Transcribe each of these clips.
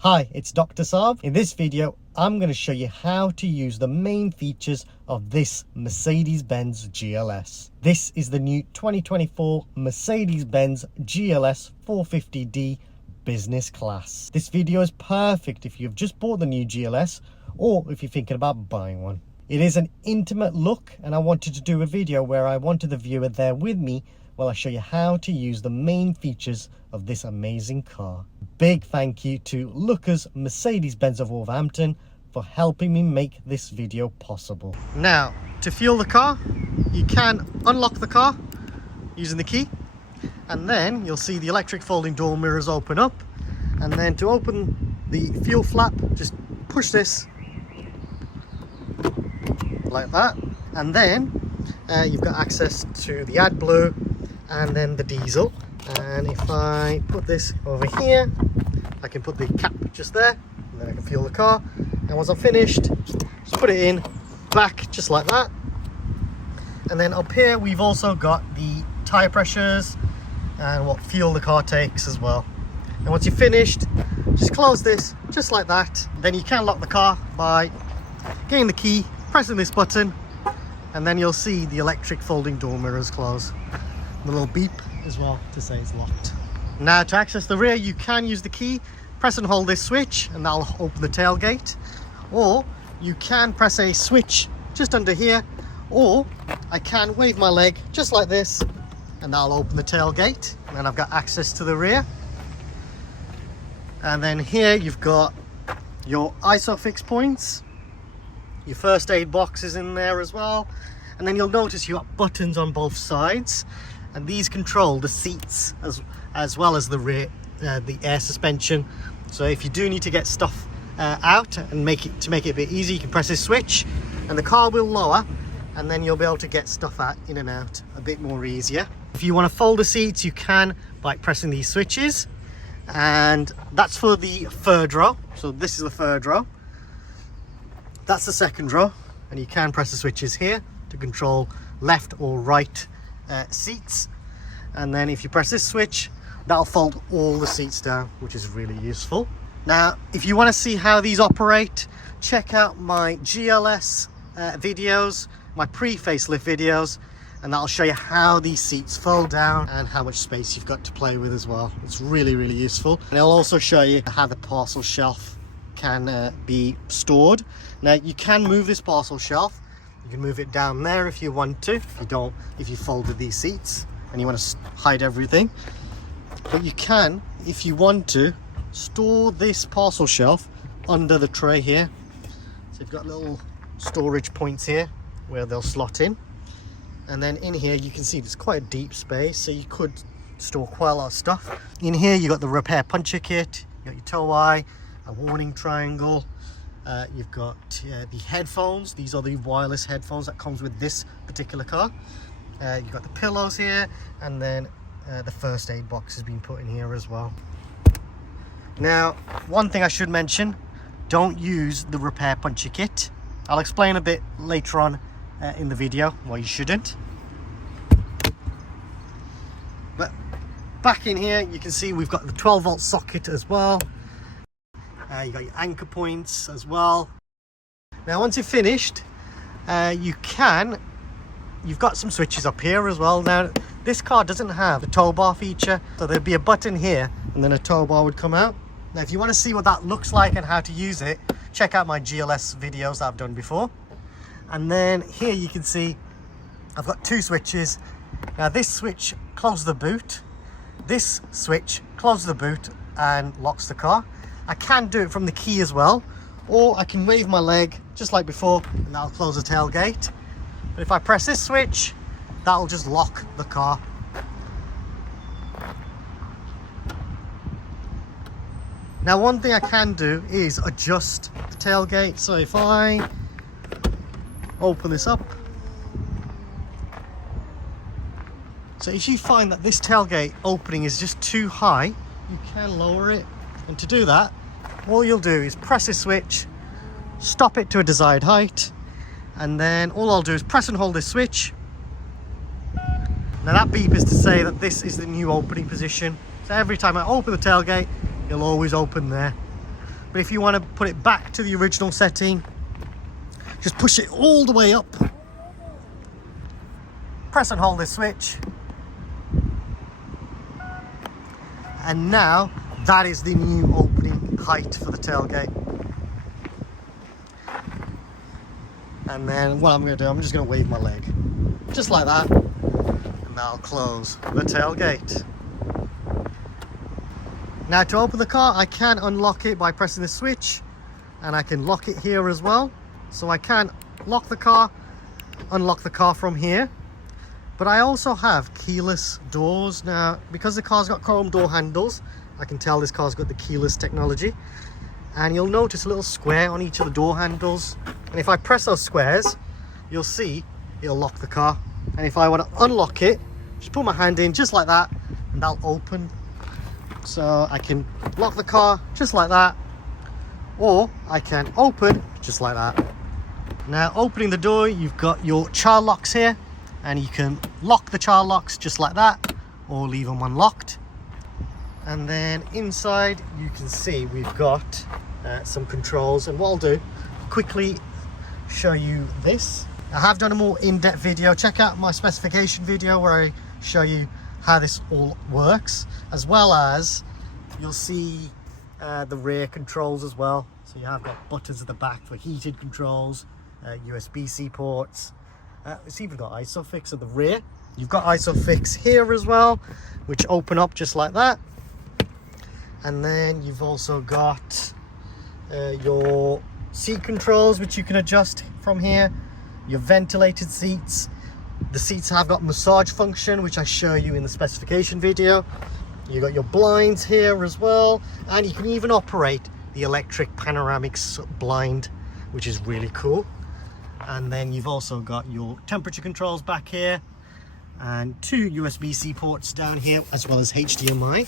Hi, it's Dr. Saab. In this video, I'm going to show you how to use the main features of this Mercedes-Benz GLS. This is the new 2024 Mercedes-Benz GLS 450d business class. This video is perfect if you've just bought the new GLS or if you're thinking about buying one. It is an intimate look, and I wanted to do a video where I wanted the viewer there with me while I show you how to use the main features of this amazing car. Big thank you to Lucas Mercedes-Benz of Wolverhampton for helping me make this video possible. Now, to fuel the car, you can unlock the car using the key, and then you'll see the electric folding door mirrors open up, and then to open the fuel flap, just push this like that, and then you've got access to the AdBlue and then the diesel. And if I put this over here, I can put the cap just there, and then I can fuel the car. And once I'm finished, just put it in back just like that. And then up here we've also got the tire pressures and what fuel the car takes as well. And once you're finished, just close this just like that. Then you can lock the car by getting the key, pressing this button, and then you'll see the electric folding door mirrors close. The little beep as well to say it's locked. Now, to access the rear, you can use the key, press and hold this switch, and that'll open the tailgate. Or you can press a switch just under here, or I can wave my leg just like this, and that'll open the tailgate. And then I've got access to the rear. And then here you've got your ISOFIX points. Your first aid box is in there as well. And then you'll notice you've got buttons on both sides, and these control the seats as well as the rear, the air suspension. So if you do need to get stuff out and make it a bit easier, you can press this switch and the car will lower, and then you'll be able to get stuff out in and out a bit more easier. If you want to fold the seats, you can by pressing these switches, and that's for the third row. So this is the third row. That's the second row, and you can press the switches here to control left or right seats. And then if you press this switch, that'll fold all the seats down, which is really useful. Now, if you want to see how these operate, check out my GLS videos, my pre-facelift videos, and that'll show you how these seats fold down and how much space you've got to play with as well. It's really useful. And it'll also show you how the parcel shelf can be stored. Now, you can move this parcel shelf. You can move it down there if you want to, if you folded these seats and you want to hide everything. But you can, if you want to, store this parcel shelf under the tray here. So you've got little storage points here where they'll slot in. And then in here you can see there's quite a deep space, so you could store quite a lot of stuff. In here you've got the repair puncher kit, you've got your tow eye, a warning triangle. You've got the headphones. These are the wireless headphones that comes with this particular car. You've got the pillows here, and then the first aid box has been put in here as well. Now, one thing I should mention, don't use the repair puncher kit. I'll explain a bit later on in the video why you shouldn't. But back in here, you can see we've got the 12-volt socket as well. You've got your anchor points as well. Now, once you've finished, you've got some switches up here as well. Now, this car doesn't have a tow bar feature, so there'd be a button here and then a tow bar would come out. Now, if you want to see what that looks like and how to use it, check out my GLS videos that I've done before. And then here you can see I've got two switches. Now, this switch closes the boot. This switch closes the boot and locks the car. I can do it from the key as well, or I can wave my leg just like before and that'll close the tailgate. But if I press this switch, that'll just lock the car. Now, one thing I can do is adjust the tailgate. So if I open this up, so if you find that this tailgate opening is just too high, you can lower it. And to do that, all you'll do is press this switch, stop it to a desired height, and then all I'll do is press and hold this switch. Now, that beep is to say that this is the new opening position. So every time I open the tailgate, it'll always open there. But if you want to put it back to the original setting, just push it all the way up, press and hold this switch, and now that is the new opening height for the tailgate. And then what I'm going to do, I'm just going to wave my leg just like that, and that'll close the tailgate. Now to open the car, I can unlock it by pressing the switch, and I can lock it here as well. So I can lock the car, unlock the car from here. But I also have keyless doors. Now, because the car's got chrome door handles, I can tell this car's got the keyless technology. And you'll notice a little square on each of the door handles. And if I press those squares, you'll see it'll lock the car. And if I want to unlock it, just put my hand in just like that, and that'll open. So I can lock the car just like that, or I can open just like that. Now opening the door, you've got your child locks here, and you can lock the child locks just like that, or leave them unlocked. And then inside you can see we've got some controls, and what I'll do, quickly show you this. I have done a more in-depth video. Check out my specification video where I show you how this all works, as well as you'll see the rear controls as well. So you have got buttons at the back for heated controls, USB-C ports. It's even got ISOFIX at the rear. You've got ISOFIX here as well, which open up just like that. And then you've also got your seat controls, which you can adjust from here. Your ventilated seats. The seats have got massage function, which I show you in the specification video. You got your blinds here as well, and you can even operate the electric panoramic blind, which is really cool. And then you've also got your temperature controls back here, and 2 USB-C ports down here, as well as HDMI,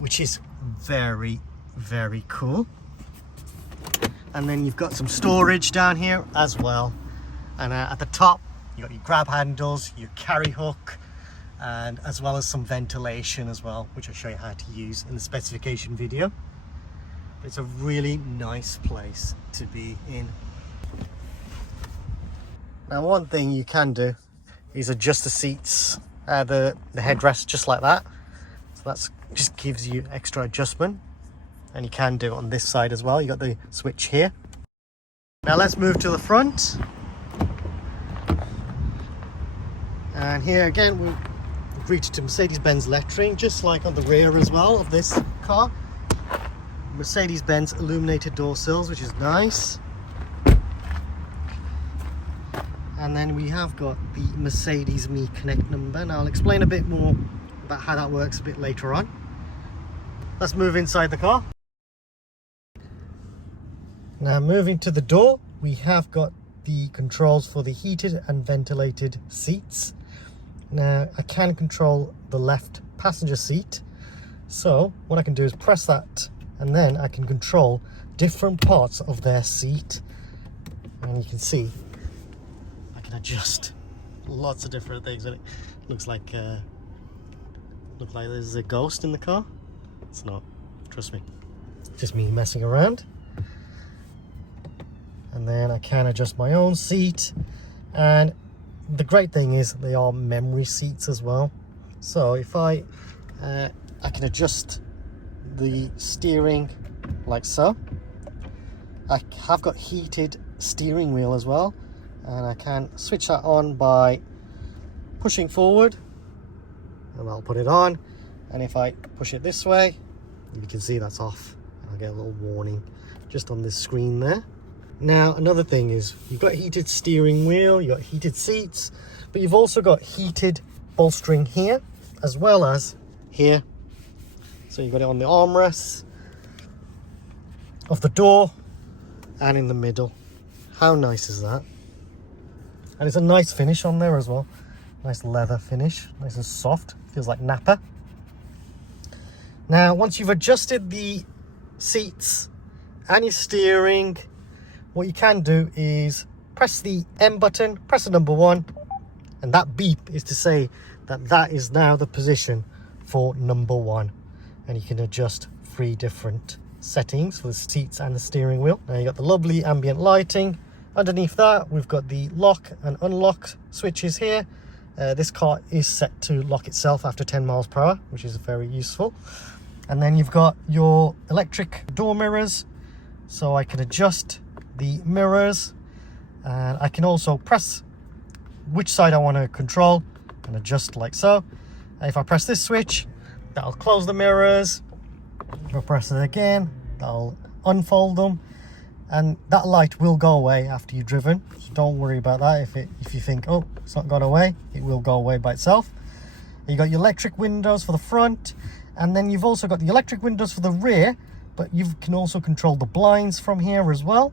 which is very, very cool. And then you've got some storage down here as well. And at the top, you got your grab handles, your carry hook, and as well as some ventilation as well, which I'll show you how to use in the specification video. It's a really nice place to be in. Now, one thing you can do is adjust the seats, the headrest just like that. So that's just gives you extra adjustment, and you can do it on this side as well. You got the switch here. Now let's move to the front. And here again, we've reached to Mercedes-Benz lettering, just like on the rear as well of this car. Mercedes-Benz illuminated door sills, which is nice. And then we have got the Mercedes Me Connect number. Now I'll explain a bit more about how that works a bit later on. Let's move inside the car. Now moving to the door, we have got the controls for the heated and ventilated seats. Now I can control the left passenger seat, so what I can do is press that, and then I can control different parts of their seat. And you can see I can adjust lots of different things, and it looks like there's a ghost in the car. It's not, trust me, just me messing around. And then I can adjust my own seat, and the great thing is they are memory seats as well. So if I can adjust the steering like so. I have got heated steering wheel as well, and I can switch that on by pushing forward, and I'll put it on. And if I push it this way, you can see that's off. I'll get a little warning just on this screen there. Now another thing is you've got heated steering wheel, you've got heated seats, but you've also got heated bolstering here as well as here. So you've got it on the armrests of the door and in the middle. How nice is that? And it's a nice finish on there as well. Nice leather finish, nice and soft, feels like Napa. Now once you've adjusted the seats and your steering, what you can do is press the M button, press the number 1, and that beep is to say that that is now the position for number 1. And you can adjust 3 different settings for the seats and the steering wheel. Now you got the lovely ambient lighting. Underneath that, we've got the lock and unlock switches here. This car is set to lock itself after 10 miles per hour, which is very useful. And then you've got your electric door mirrors, so I can adjust the mirrors, and I can also press which side I want to control and adjust like so. And if I press this switch, that'll close the mirrors. If I press it again, that'll unfold them, and that light will go away after you've driven, so don't worry about that. If you think, oh, it's not gone away, it will go away by itself. You got your electric windows for the front, and then you've also got the electric windows for the rear, but you can also control the blinds from here as well.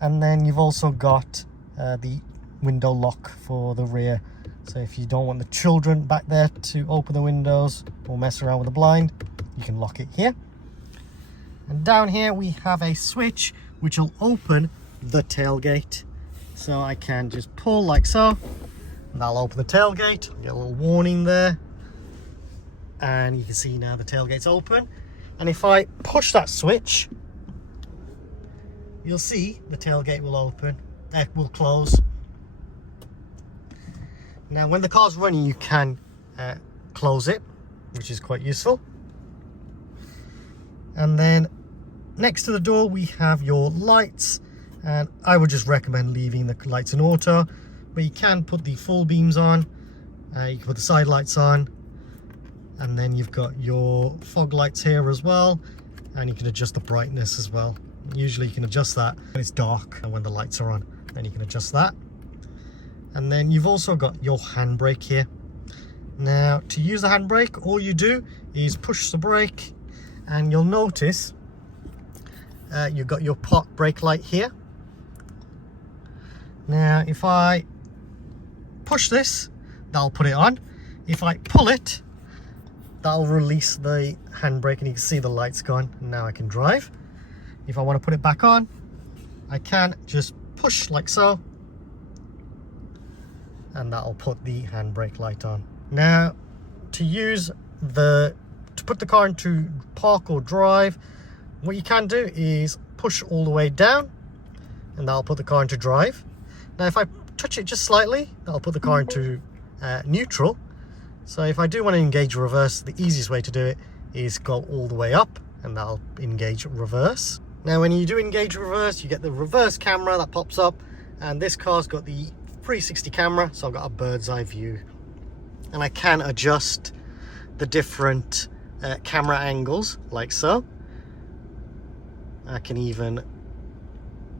And then you've also got the window lock for the rear, so if you don't want the children back there to open the windows or mess around with the blind, you can lock it here. And down here we have a switch which will open the tailgate, so I can just pull like so, and that'll open the tailgate. Get a little warning there, and you can see now the tailgate's open. And if I push that switch, you'll see the tailgate will open, will close. Now when the car's running, you can close it, which is quite useful. And then next to the door we have your lights, and I would just recommend leaving the lights in auto, but you can put the full beams on, you can put the side lights on, and then you've got your fog lights here as well, and you can adjust the brightness as well. Usually you can adjust that when it's dark and when the lights are on, then you can adjust that. And then you've also got your handbrake here. Now to use the handbrake, all you do is push the brake, and you'll notice you've got your park brake light here. Now if I push this, that'll put it on. If I pull it, that'll release the handbrake, and you can see the lights gone. Now I can drive. If I want to put it back on, I can just push like so, and that'll put the handbrake light on. Now to put the car into park or drive, what you can do is push all the way down, and that'll put the car into drive. Now if I touch it just slightly, that'll put the car into neutral. So if I do want to engage reverse, the easiest way to do it is go all the way up, and that'll engage reverse. Now when you do engage reverse, you get the reverse camera that pops up, and this car's got the 360 camera, so I've got a bird's eye view, and I can adjust the different camera angles like so. I can even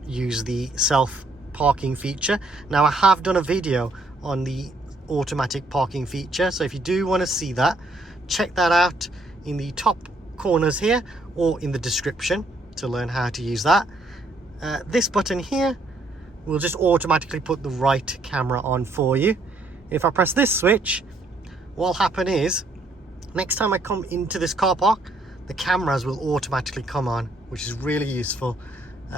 use the self parking feature. Now I have done a video on the automatic parking feature, so if you do want to see that, check that out in the top corners here or in the description to learn how to use that. This button here will just automatically put the right camera on for you. If I press this switch, what'll happen is next time I come into this car park, the cameras will automatically come on, which is really useful.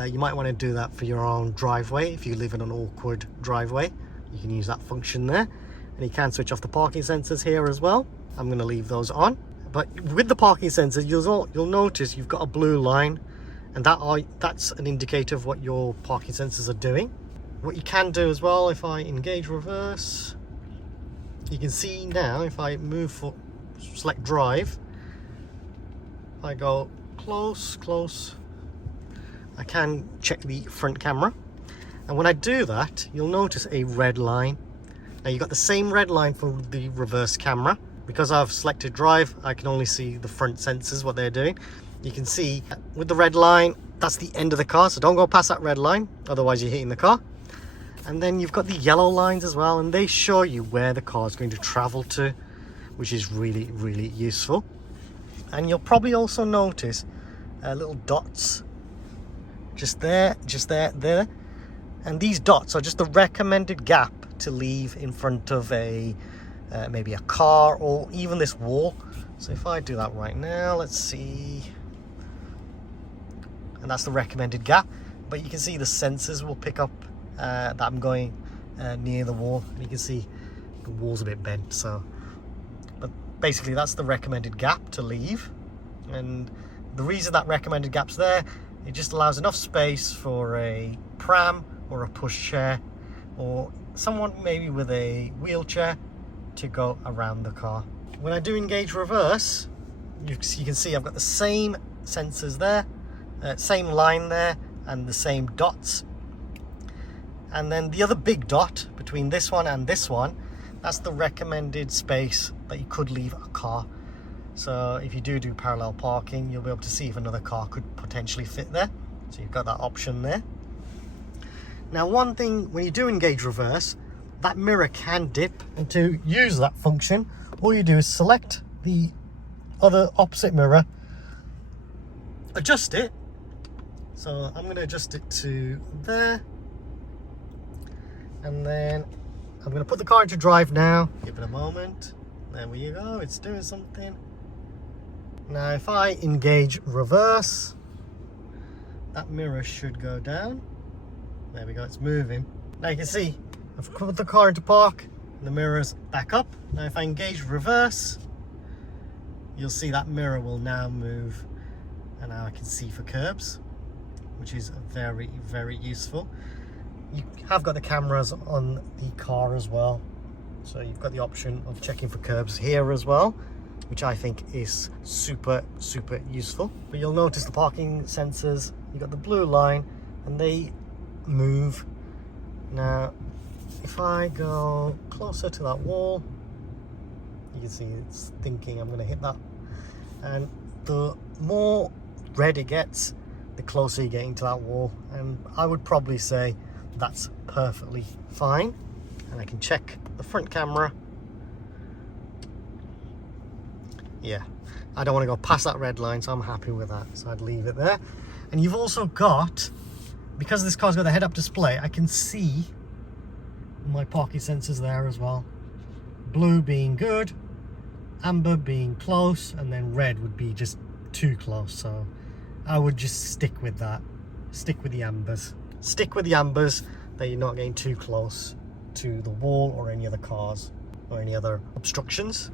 You might want to do that for your own driveway. If you live in an awkward driveway, you can use that function there. And you can switch off the parking sensors here as well. I'm going to leave those on. But with the parking sensors, you'll notice you've got a blue line, and that's an indicator of what your parking sensors are doing. What you can do as well, if I engage reverse, you can see now if I select drive, if I go close, I can check the front camera, and when I do that, you'll notice a red line. Now you've got the same red line for the reverse camera. Because I've selected drive, I can only see the front sensors, what they're doing. You can see with the red line, that's the end of the car, so don't go past that red line, otherwise you're hitting the car. And then you've got the yellow lines as well, and they show you where the car is going to travel to, which is really, really useful. And you'll probably also notice little dots just there, there. And these dots are just the recommended gap to leave in front of maybe a car or even this wall. So if I do that right now, let's see, and that's the recommended gap, but you can see the sensors will pick up that I'm going near the wall, and you can see the wall's a bit bent, so but basically that's the recommended gap to leave. And The reason that recommended gap's there, it just allows enough space for a pram or a pushchair or someone maybe with a wheelchair to go around the car. When I do engage reverse, you can see I've got the same sensors there, same line there, and the same dots. And then the other big dot between this one and this one, that's the recommended space that you could leave a car. So if you do parallel parking, you'll be able to see if another car could potentially fit there. So you've got that option there. Now, one thing, when you do engage reverse, that mirror can dip, and to use that function, all you do is select the other opposite mirror, adjust it. So I'm going to adjust it to there, and then I'm going to put the car into drive now. Give it a moment. There we go, it's doing something. Now if I engage reverse, that mirror should go down. There we go, it's moving. Now you can see I've put the car into park and the mirror's back up. Now if I engage reverse, you'll see that mirror will now move, and now I can see for curbs, which is very, very useful. You have got the cameras on the car as well, so you've got the option of checking for curbs here as well, which I think is super, super useful. But you'll notice the parking sensors, you've got the blue line, and they move. Now if I go closer to that wall, you can see it's thinking I'm going to hit that, and the more red it gets, the closer you're getting to that wall, and I would probably say that's perfectly fine. And I can check the front camera. Yeah, I don't want to go past that red line, so I'm happy with that, so I'd leave it there. And you've also got, because this car's got the head-up display, I can see my parking sensors there as well. Blue being good, amber being close, and then red would be just too close. So I would just stick with that. Stick with the ambers. Stick with the ambers that you're not getting too close to the wall or any other cars or any other obstructions.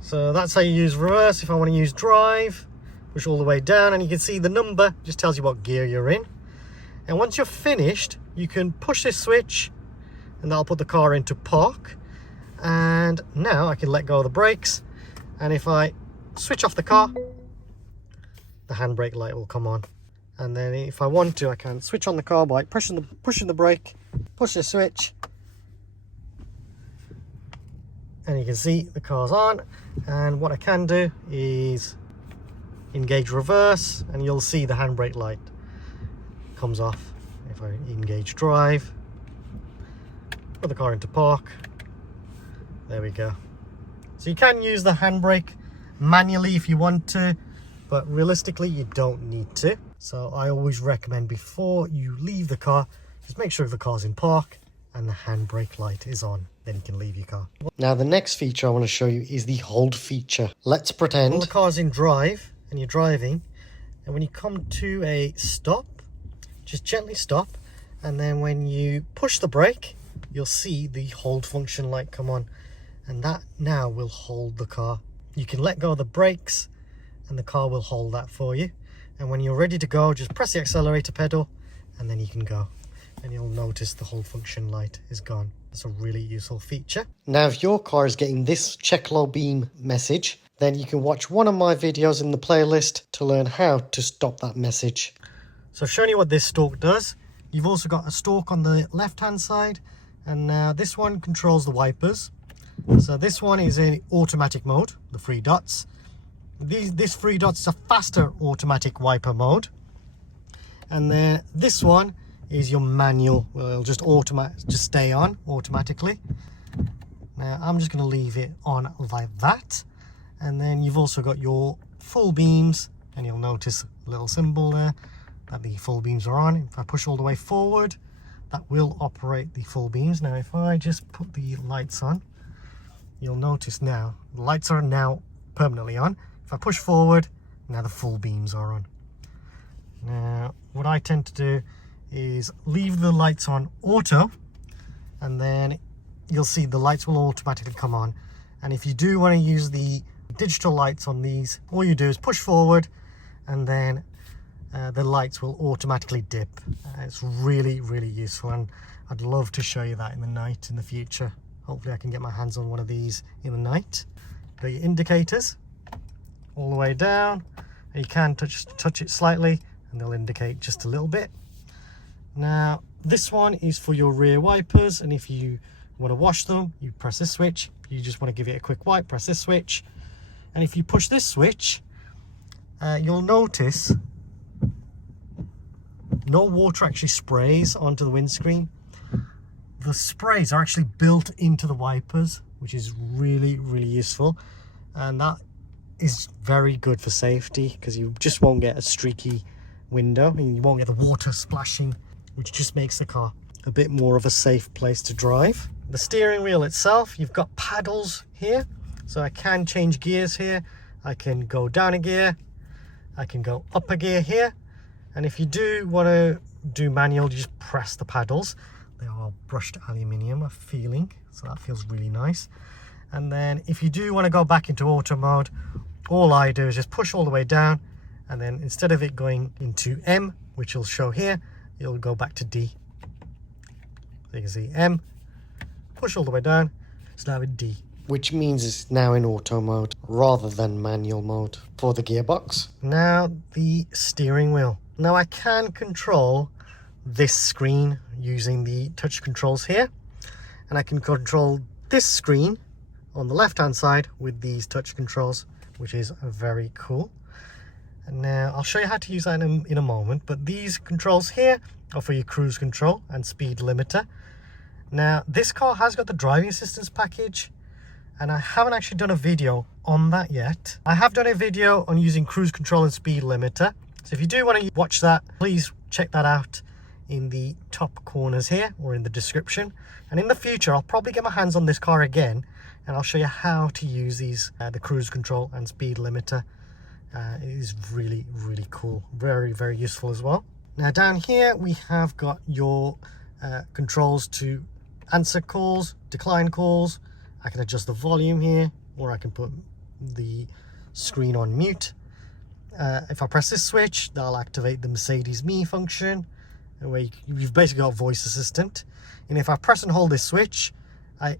So that's how you use reverse. If I want to use drive, push all the way down, and you can see the number just tells you what gear you're in. And once you're finished, you can push this switch and that'll put the car into park. And now I can let go of the brakes, and if I switch off the car, the handbrake light will come on. And then if I want to, I can switch on the car by pushing the brake, push the switch, and you can see the car's on. And what I can do is engage reverse, and you'll see the handbrake light comes off. If I engage drive, put the car into park, there we go. So you can use the handbrake manually if you want to, but realistically you don't need to. So I always recommend, before you leave the car, just make sure the car's in park and the handbrake light is on, then you can leave your car. Now the next feature I want to show you is the hold feature. Let's pretend the car's in drive and you're driving, and when you come to a stop, just gently stop, and then when you push the brake, you'll see the hold function light come on, and that now will hold the car. You can let go of the brakes and the car will hold that for you, and when you're ready to go, just press the accelerator pedal and then you can go, and you'll notice the hold function light is gone. It's a really useful feature. Now if your car is getting this check low beam message, then you can watch one of my videos in the playlist to learn how to stop that message. So I've shown you what this stalk does. You've also got a stalk on the left hand side, and now this one controls the wipers. So this one is in automatic mode, the 3 dots. This 3 dots is a faster automatic wiper mode, and then this one is your manual. Well, it'll just stay on automatically. Now I'm just going to leave it on like that, and then you've also got your full beams, and you'll notice a little symbol there that the full beams are on. If I push all the way forward, that will operate the full beams. Now if I just put the lights on, you'll notice now the lights are now permanently on. If I push forward, now the full beams are on. Now what I tend to do is leave the lights on auto, and then you'll see the lights will automatically come on. And if you do want to use the digital lights on these, all you do is push forward and then the lights will automatically dip. It's really, really useful, and I'd love to show you that in the night in the future. Hopefully I can get my hands on one of these in the night. Got your indicators all the way down, and you can touch it slightly and they'll indicate just a little bit. Now this one is for your rear wipers, and if you want to wash them, you press this switch. If you just want to give it a quick wipe, press this switch, and if you push this switch, you'll notice no water actually sprays onto the windscreen. The sprays are actually built into the wipers, which is really, really useful, and that is very good for safety because you just won't get a streaky window and you won't get the water splashing, which just makes the car a bit more of a safe place to drive. The steering wheel itself, you've got paddles here, so I can change gears here. I can go down a gear, I can go up a gear here, and if you do want to do manual, you just press the paddles. They are brushed aluminium, a feeling, so that feels really nice. And then if you do want to go back into auto mode, all I do is just push all the way down, and then instead of it going into M, which will show here, it'll go back to D. So you can see M, push all the way down, it's now in D, which means it's now in auto mode rather than manual mode for the gearbox. Now the steering wheel. Now I can control this screen using the touch controls here, and I can control this screen on the left hand side with these touch controls, which is very cool. And now I'll show you how to use that in a moment, but these controls here are for your cruise control and speed limiter. Now this car has got the driving assistance package, and I haven't actually done a video on that yet. I have done a video on using cruise control and speed limiter, so if you do want to watch that, please check that out in the top corners here or in the description. And in the future I'll probably get my hands on this car again, and I'll show you how to use these the cruise control and speed limiter. It is really, really cool, very, very useful as well. Now down here we have got your controls to answer calls, decline calls. I can adjust the volume here, or I can put the screen on mute. If I press this switch, that'll activate the Mercedes Me function, where you've basically got voice assistant. And if I press and hold this switch,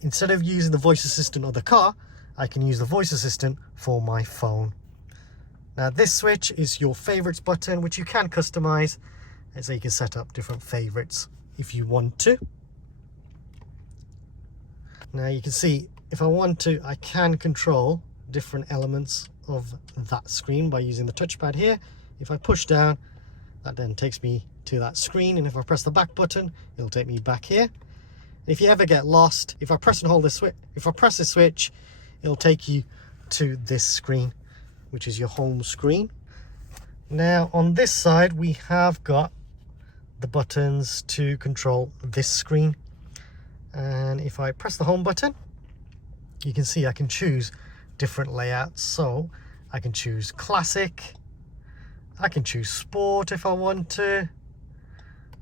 instead of using the voice assistant of the car, I can use the voice assistant for my phone. Now this switch is your favorites button, which you can customize, and so you can set up different favorites if you want to. Now you can see, if I want to, I can control different elements of that screen by using the touchpad here. If I push down, that then takes me to that screen, and if I press the back button, it'll take me back here. If you ever get lost, if I press and hold this switch, if I press the switch, it'll take you to this screen, which is your home screen. Now on this side we have got the buttons to control this screen, and if I press the home button, you can see I can choose different layouts. So I can choose classic, I can choose sport if I want to,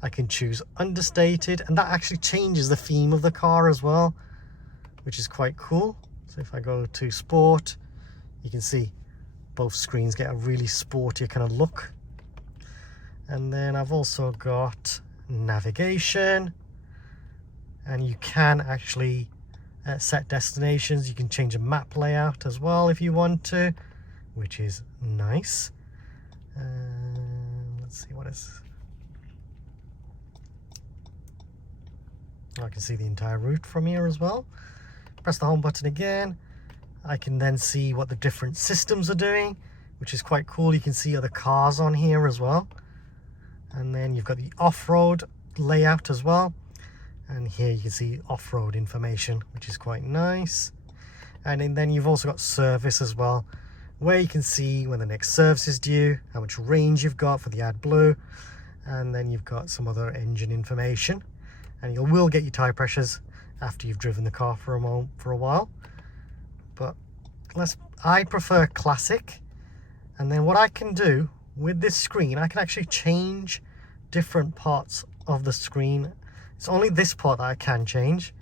I can choose understated, and that actually changes the theme of the car as well, which is quite cool. So if I go to sport, you can see both screens get a really sporty kind of look. And then I've also got navigation, and you can actually set destinations. You can change a map layout as well if you want to, which is nice. Let's see what is. I can see the entire route from here as well. Press the home button again. I can then see what the different systems are doing, which is quite cool. You can see other cars on here as well. And then you've got the off-road layout as well. And here you can see off-road information, which is quite nice. And then you've also got service as well, where you can see when the next service is due, how much range you've got for the AdBlue, and then you've got some other engine information. And you will get your tire pressures after you've driven the car for a while. But I prefer classic. And then what I can do with this screen, I can actually change different parts of the screen. It's only this part that I can change,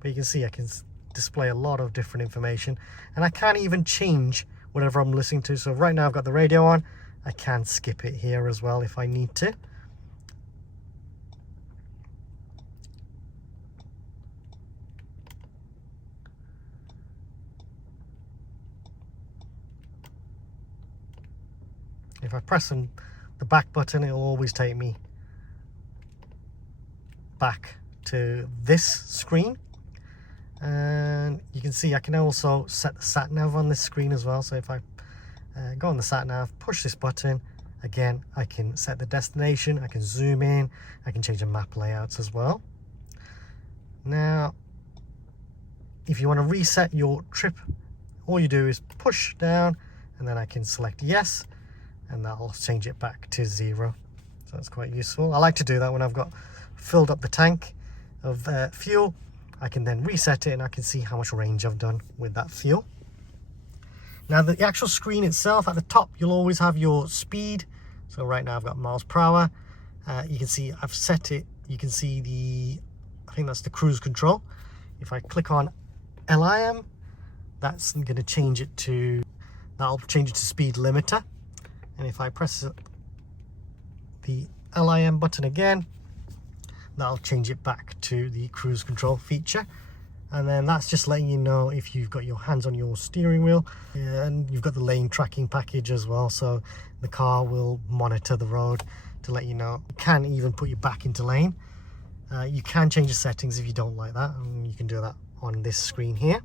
but you can see I can display a lot of different information, and I can even change whatever I'm listening to. So right now I've got the radio on, I can skip it here as well if I need to. If I press the back button, it'll always take me back to this screen. And you can see I can also set the Satnav on this screen as well. So if I go on the Satnav, push this button, again I can set the destination, I can zoom in, I can change the map layouts as well. Now if you want to reset your trip, all you do is push down and then I can select yes, and that'll change it back to 0. So that's quite useful. I like to do that when I've got filled up the tank of fuel. I can then reset it and I can see how much range I've done with that fuel. Now the actual screen itself, at the top you'll always have your speed. So right now I've got miles per hour. You can see I've set it, you can see I think that's the cruise control. If I click on LIM, that's going to change it to, that'll change it to speed limiter. And if I press the LIM button again, that'll change it back to the cruise control feature. And then that's just letting you know if you've got your hands on your steering wheel, and you've got the lane tracking package as well, so the car will monitor the road to let you know. You can even put you back into lane. You can change the settings if you don't like that, and you can do that on this screen here.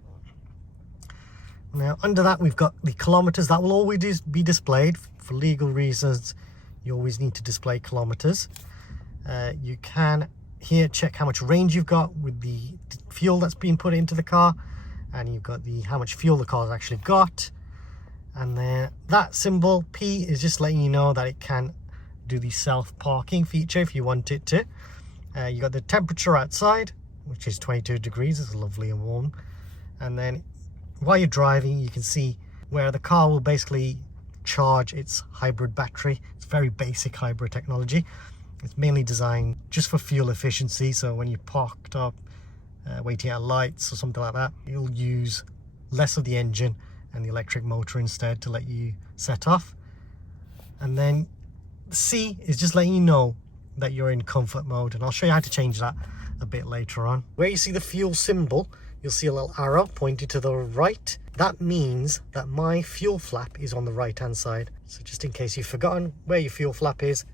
Now under that we've got the kilometers. That will always be displayed. For legal reasons you always need to display kilometers. You can here check how much range you've got with the fuel that's been put into the car, and you've got how much fuel the car's actually got. And then that symbol P is just letting you know that it can do the self-parking feature if you want it to. You got the temperature outside, which is 22 degrees. It's lovely and warm. And then while you're driving, you can see where the car will basically charge its hybrid battery. It's very basic hybrid technology. It's mainly designed just for fuel efficiency, so when you're parked up waiting at lights or something like that, you'll use less of the engine and the electric motor instead to let you set off. And then C is just letting you know that you're in comfort mode, and I'll show you how to change that a bit later on. Where you see the fuel symbol, you'll see a little arrow pointed to the right. That means that my fuel flap is on the right hand side. So just in case you've forgotten where your fuel flap is,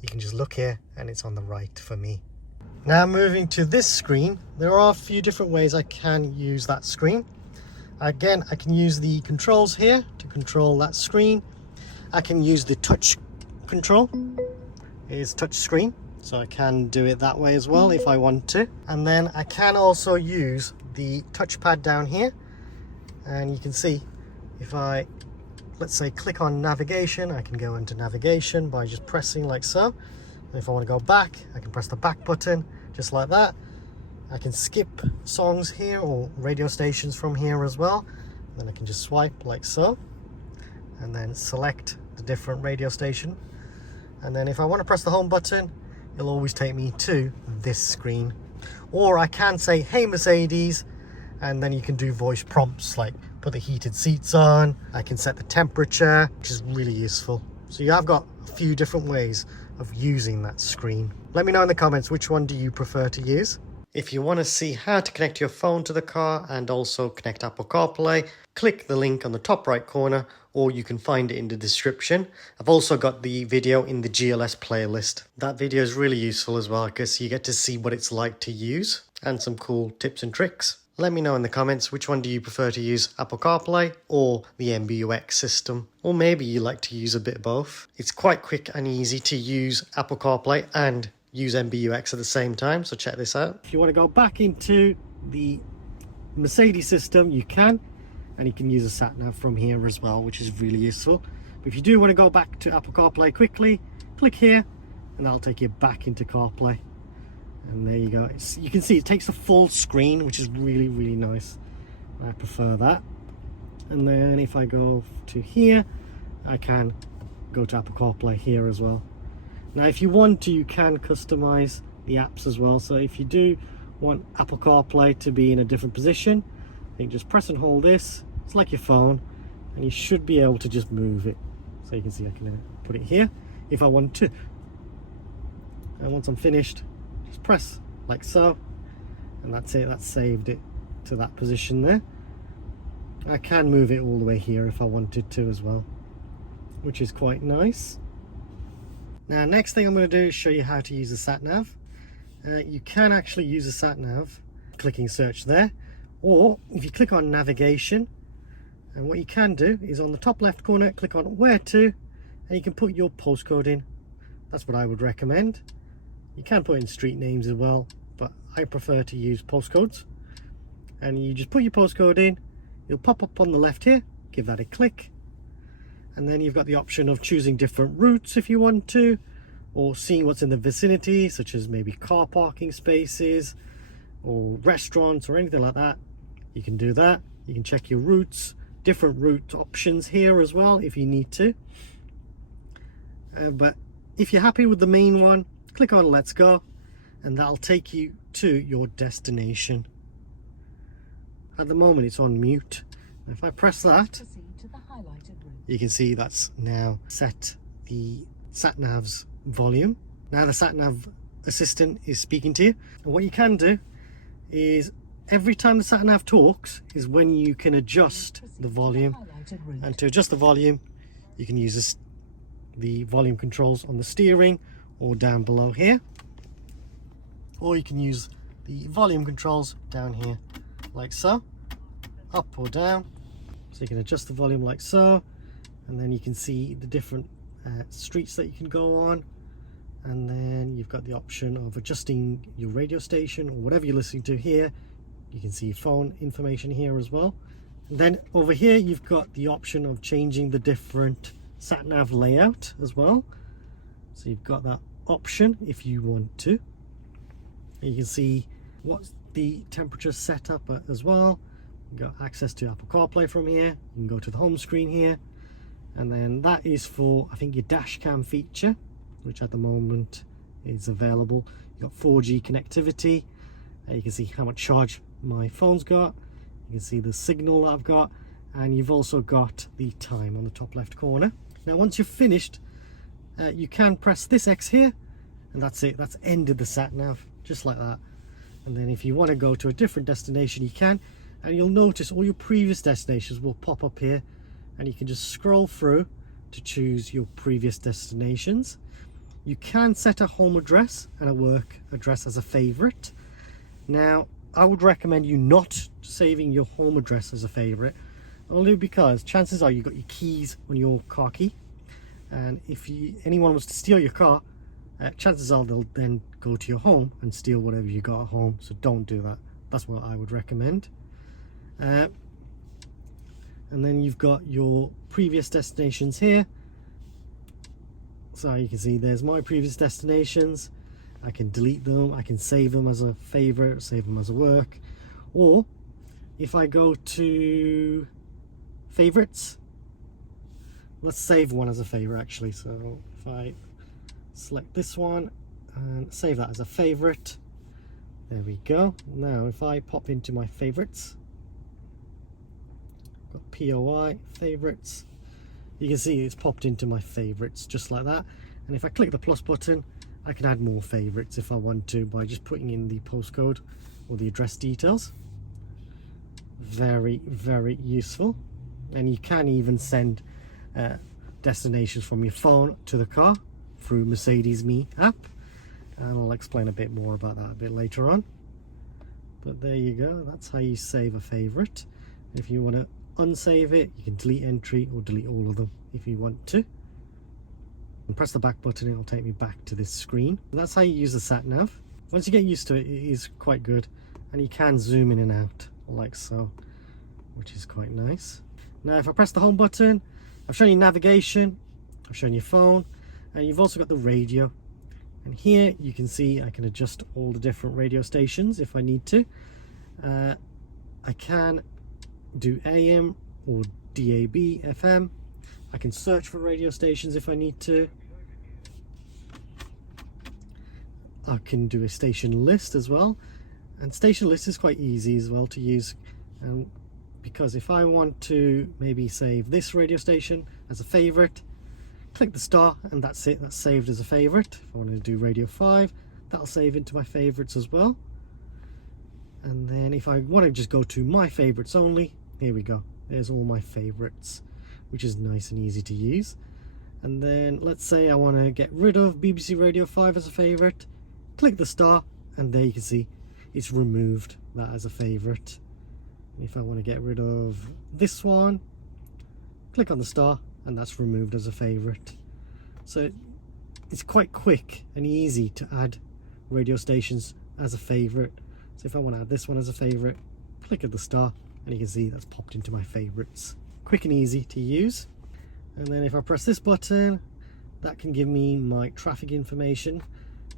you can just look here and it's on the right for me. Now moving to this screen, there are a few different ways I can use that screen. Again, I can use the controls here to control that screen. I can use the touch control. It is touch screen, so I can do it that way as well if I want to. And then I can also use the touchpad down here, and you can see if I, let's say, click on navigation, I can go into navigation by just pressing like so. And if I want to go back, I can press the back button just like that. I can skip songs here or radio stations from here as well. Then I can just swipe like so and then select the different radio station. And then if I want to press the home button, it'll always take me to this screen. Or I can say, hey Mercedes, and then you can do voice prompts like put the heated seats on. I can set the temperature, which is really useful. So you have got a few different ways of using that screen. Let me know in the comments, which one do you prefer to use? If you want to see how to connect your phone to the car and also connect Apple CarPlay, click the link on the top right corner, or you can find it in the description. I've also got the video in the GLS playlist. That video is really useful as well because you get to see what it's like to use and some cool tips and tricks. Let me know in the comments, which one do you prefer to use, Apple CarPlay or the MBUX system? Or maybe you like to use a bit of both. It's quite quick and easy to use Apple CarPlay and use MBUX at the same time, so check this out. If you want to go back into the Mercedes system, you can, and you can use a Satnav from here as well, which is really useful. But if you do want to go back to Apple CarPlay quickly, click here and that'll take you back into CarPlay. And there you go. You can see it takes the full screen, which is really, really nice. I prefer that. And then if I go to here, I can go to Apple CarPlay here as well. Now if you want to, you can customize the apps as well. So if you do want Apple CarPlay to be in a different position, I think just press and hold this. It's like your phone, and you should be able to just move it. So you can see I can put it here if I want to. And once I'm finished, just press like so, and that's it. That's saved it to that position there. I can move it all the way here if I wanted to as well, which is quite nice. Now, next thing I'm going to do is show you how to use the Satnav. You can actually use the Satnav clicking search there, or if you click on navigation, and what you can do is on the top left corner, click on where to, and you can put your postcode in. That's what I would recommend. You can put in street names as well, but I prefer to use postcodes. And you just put your postcode in, it'll pop up on the left here, give that a click, and then you've got the option of choosing different routes if you want to, or seeing what's in the vicinity, such as maybe car parking spaces or restaurants or anything like that. You can do that. You can check your routes, different route options here as well if you need to. But if you're happy with the main one, click on let's go, and that'll take you to your destination. At the moment it's on mute. If I press that, you can see that's now set the Satnav's volume. Now the Satnav assistant is speaking to you, and what you can do is every time the Satnav talks is when you can adjust the volume. And to adjust the volume, you can use the volume controls on the steering or down below here, or you can use the volume controls down here like so, up or down. So you can adjust the volume like so, and then you can see the different streets that you can go on, and then you've got the option of adjusting your radio station or whatever you're listening to here. You can see phone information here as well. And then over here you've got the option of changing the different Satnav layout as well. So you've got that option if you want to. And you can see what's the temperature set up at as well. You've got access to Apple CarPlay from here. You can go to the home screen here, and then that is for, I think, your dash cam feature, which at the moment is available. You've got 4G connectivity. You can see how much charge my phone's got. You can see the signal that I've got, and you've also got the time on the top left corner. Now once you've finished, you can press this X here, and that's it. That's ended the Satnav, just like that. And then if you want to go to a different destination, you can, and you'll notice all your previous destinations will pop up here, and you can just scroll through to choose your previous destinations. You can set a home address and a work address as a favorite. Now I would recommend you not saving your home address as a favorite, only because chances are you've got your keys on your car key, and if anyone was to steal your car, chances are they'll then go to your home and steal whatever you got at home. So don't do that. That's what I would recommend. And then you've got your previous destinations here. So you can see there's my previous destinations. I can delete them, I can save them as a favorite, save them as a work, or if I go to favorites, let's save one as a favorite actually. So if I select this one and save that as a favorite, there we go. Now if I pop into my favorites, got POI favorites, you can see it's popped into my favorites just like that. And if I click the plus button, I can add more favorites if I want to by just putting in the postcode or the address details. Very, very useful. And you can even send destinations from your phone to the car through Mercedes Me app, and I'll explain a bit more about that a bit later on. But there you go, that's how you save a favorite. If you want to unsave it, you can delete entry or delete all of them if you want to. And press the back button, it'll take me back to this screen. And that's how you use the Satnav. Once you get used to it, it is quite good, and you can zoom in and out like so, which is quite nice. Now if I press the home button, I've shown you navigation, I've shown you phone, and you've also got the radio. And here you can see I can adjust all the different radio stations if I need to. I can do AM or DAB, FM. I can search for radio stations if I need to. I can do a station list as well, and station list is quite easy as well to use, because if I want to maybe save this radio station as a favorite, click the star, and that's it. That's saved as a favorite. If I want to do radio 5, that'll save into my favorites as well. And then if I want to just go to my favorites only, here we go. There's all my favorites, which is nice and easy to use. And then let's say I want to get rid of BBC Radio 5 as a favorite. Click the star, and there you can see it's removed that as a favorite. If I want to get rid of this one, click on the star, and that's removed as a favorite. So it's quite quick and easy to add radio stations as a favorite. So if I want to add this one as a favorite, click at the star, and you can see that's popped into my favorites. Quick and easy to use. And then if I press this button, that can give me my traffic information.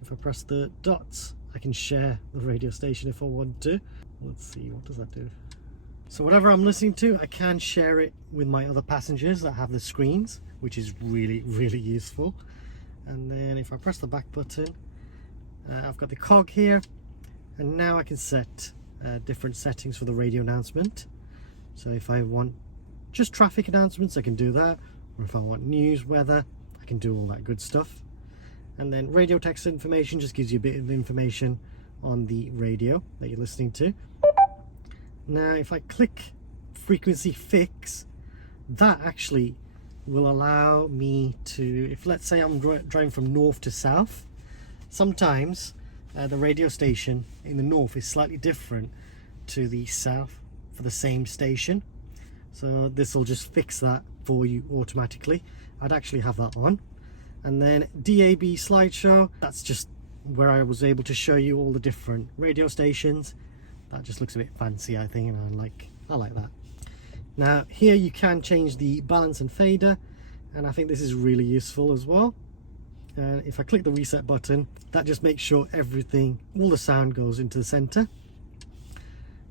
If I press the dots, I can share the radio station if I want to. Let's see, what does that do? So whatever I'm listening to, I can share it with my other passengers that have the screens, which is really, really useful. And then if I press the back button, I've got the cog here, and now I can set different settings for the radio announcement. So if I want just traffic announcements, I can do that. Or if I want news, weather, I can do all that good stuff. And then radio text information just gives you a bit of information on the radio that you're listening to. Now if I click frequency fix, that actually will allow me to, if let's say I'm driving from north to south, sometimes the radio station in the north is slightly different to the south for the same station. So this will just fix that for you automatically. I'd actually have that on. And then DAB slideshow, that's just where I was able to show you all the different radio stations. That just looks a bit fancy, I think, and I like that. Now here you can change the balance and fader, and I think this is really useful as well. If I click the reset button, that just makes sure everything, all the sound goes into the center.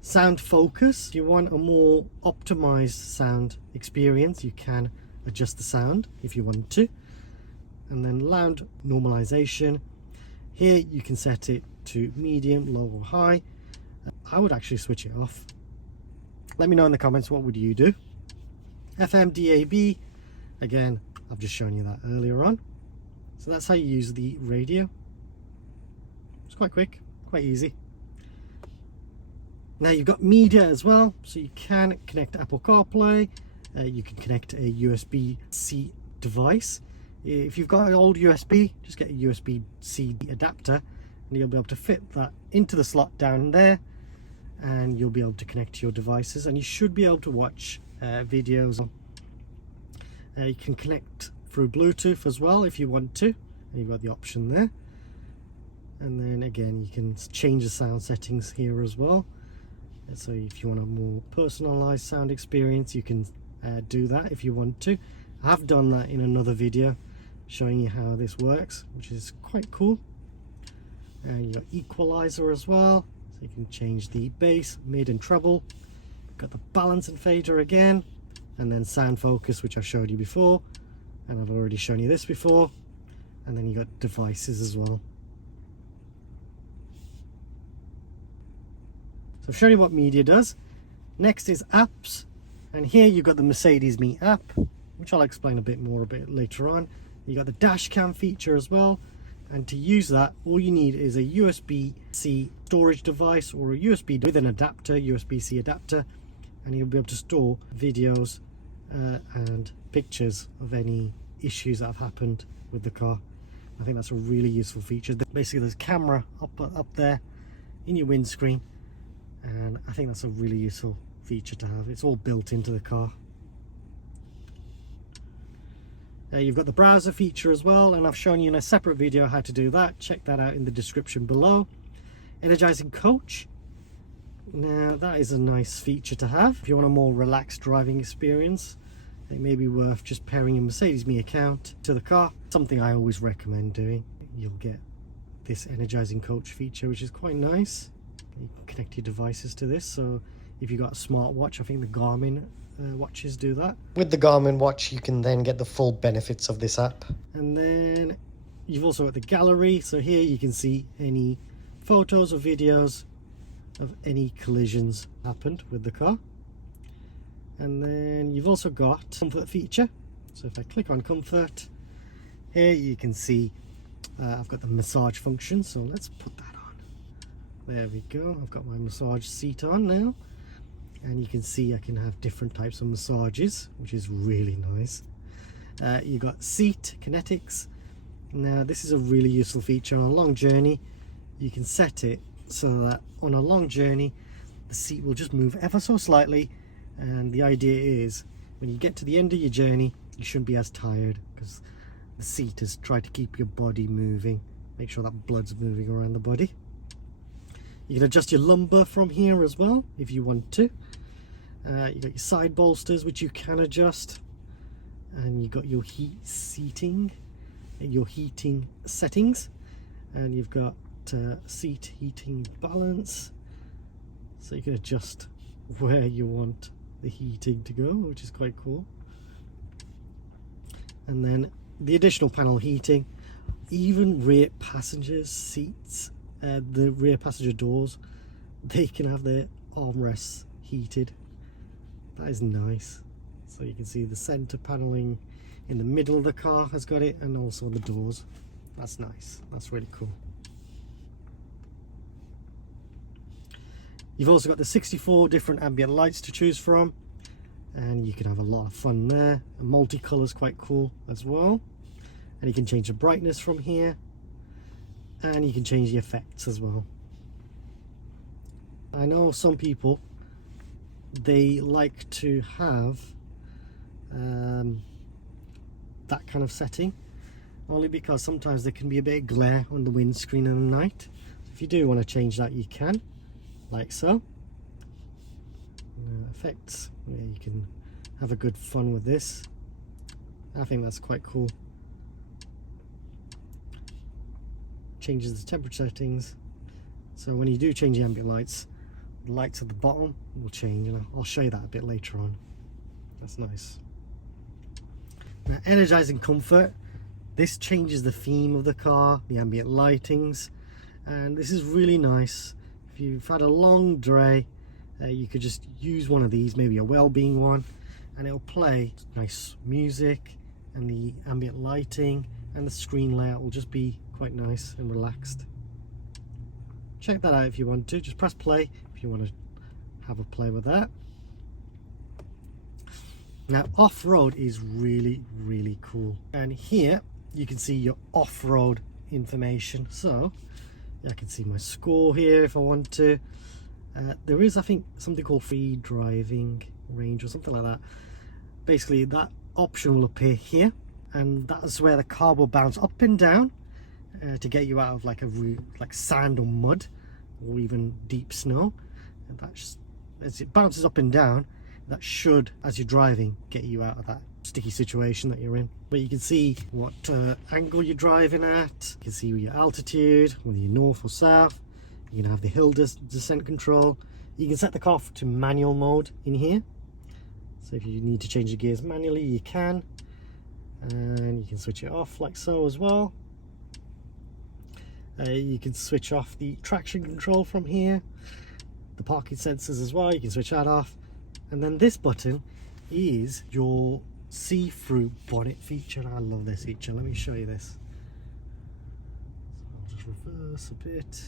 Sound focus, if you want a more optimized sound experience, you can adjust the sound if you want to. And then loud normalization, here you can set it to medium, low or high. I would actually switch it off. Let me know in the comments, what would you do? FM DAB, again, I've just shown you that earlier on. So that's how you use the radio. It's quite quick, quite easy. Now you've got media as well, so you can connect Apple CarPlay, you can connect a USB-C device. If you've got an old USB, just get a USB-C adapter, and you'll be able to fit that into the slot down there, and you'll be able to connect to your devices, and you should be able to watch videos. You can connect through Bluetooth as well if you want to, and you've got the option there. And then again, you can change the sound settings here as well. So if you want a more personalized sound experience, you can do that if you want to. I have done that in another video showing you how this works, which is quite cool. And you got equalizer as well, so you can change the bass, mid and treble. Got the balance and fader again, and then sound focus, which I showed you before, and I've already shown you this before. And then you got devices as well. So I've shown you what media does. Next is apps, and here you've got the Mercedes Me app, which I'll explain a bit later on. You got the dash cam feature as well, and to use that, all you need is a USB-C storage device or a USB with an adapter, USB-C adapter, and you'll be able to store videos and pictures of any issues that have happened with the car. I think that's a really useful feature. Basically, there's a camera up there in your windscreen, and I think that's a really useful feature to have. It's all built into the car. You've got the browser feature as well, and I've shown you in a separate video how to do that. Check that out in the description below. Energizing coach. Now that is a nice feature to have. If you want a more relaxed driving experience, it may be worth just pairing your Mercedes Me account to the car. Something I always recommend doing. You'll get this energizing coach feature, which is quite nice. You can connect your devices to this, so if you've got a smart watch, I think the Garmin watches do that. With the Garmin watch, you can then get the full benefits of this app. And then you've also got the gallery, so here you can see any photos or videos of any collisions happened with the car. And then you've also got comfort feature, so if I click on comfort, Here you can see I've got the massage function, so let's put that on. There we go. I've got my massage seat on now, and you can see I can have different types of massages, which is really nice. You got seat kinetics. Now this is a really useful feature on a long journey. You can set it so that on a long journey the seat will just move ever so slightly, and the idea is when you get to the end of your journey you shouldn't be as tired, because the seat is trying to keep your body moving, make sure that blood's moving around the body. You can adjust your lumbar from here as well if you want to. You got your side bolsters, which you can adjust, and you got your heating settings, and you've got seat heating balance, so you can adjust where you want the heating to go, which is quite cool. And then the additional panel heating, even rear passengers seats, the rear passenger doors, they can have their armrests heated. That is nice. So you can see the center paneling in the middle of the car has got it, and also the doors. That's nice. That's really cool. You've also got the 64 different ambient lights to choose from, and you can have a lot of fun there. Multicolor is quite cool as well, and you can change the brightness from here, and you can change the effects as well. I know some people, they like to have that kind of setting, only because sometimes there can be a bit of glare on the windscreen in the night. So if you do want to change that, you can, like so. Effects, where you can have a good fun with this. I think that's quite cool. Changes the temperature settings, so when you do change the ambient lights, the lights at the bottom will change, and I'll show you that a bit later on. That's nice. Now, energizing comfort, this changes the theme of the car, the ambient lightings, and this is really nice. If you've had a long day, you could just use one of these, maybe a well-being one, and it'll play nice music, and the ambient lighting and the screen layout will just be quite nice and relaxed. Check that out if you want to. Just press play if you want to have a play with that. Now, off-road is really, really cool, and here you can see your off-road information. So I can see my score here if I want to. There is, I think, something called free driving range or something like that. Basically, that option will appear here, and that's where the car will bounce up and down to get you out of like sand or mud or even deep snow. And that's, as it bounces up and down, that should, as you're driving, get you out of that sticky situation that you're in. But you can see what angle you're driving at. You can see your altitude, whether you're north or south. You can have the hill descent control. You can set the car to manual mode in here. So if you need to change the gears manually, you can. And you can switch it off like so as well. You can switch off the traction control from here. The parking sensors as well, you can switch that off. And then this button is your see-through bonnet feature. I love this feature. Let me show you this. So I'll just reverse a bit.